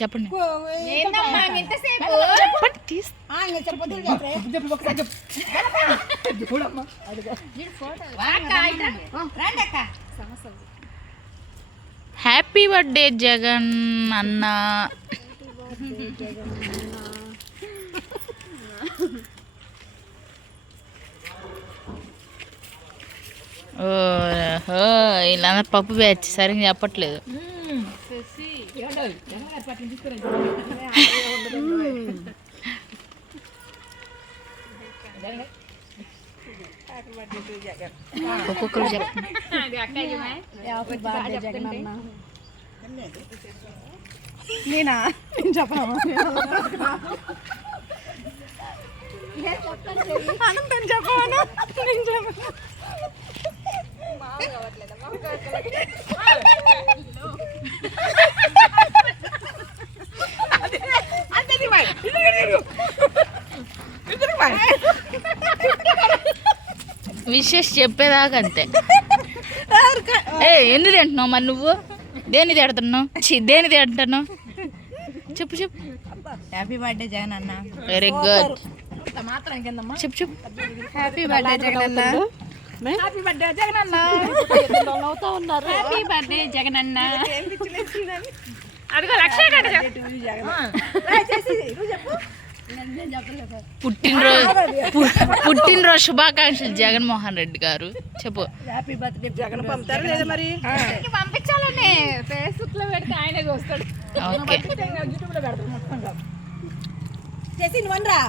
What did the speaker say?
చెప్పండి. Happy birthday Jagan అన్న. ఓహో ఇలా పప్పు బ్యాచ్ సరిగ్గా చెప్పట్లేదు. ఒక్కొక్కరు చెప్పండి. నేనా నేను చెప్పను. అనంతం చెప్పను. నేను చెప్పను. విషెస్ చెప్పేదాకా అంతే. ఎన్ని తింటున్నావు మరి నువ్వు? దేని తిడుతున్నావు? దేని తింటున్నావు? చెప్పు చెప్పు. హ్యాపీ బర్త్డే జగన్ అన్న. Very good. చెప్పు చెప్పు. హ్యాపీ బర్త్డే జగన్ అన్న. హ్యాపీ బర్త్డే జగన్ అన్న. హ్యాపీ బర్త్డే జగన్ అన్న. అదిగో లక్ష పుట్టినరోజు శుభాకాంక్షలు జగన్మోహన్ రెడ్డి గారు. చెప్పు. Happy birthday Jagan. పంపుతారా లేదా మరి? పంపించాలండి. ఫేస్బుక్ లో పెడితే ఆయనే చూస్తాడు. ఓకే. యూట్యూబ్ లో పెడతాడు మొత్తంగా. చేసి నువ్వనరా.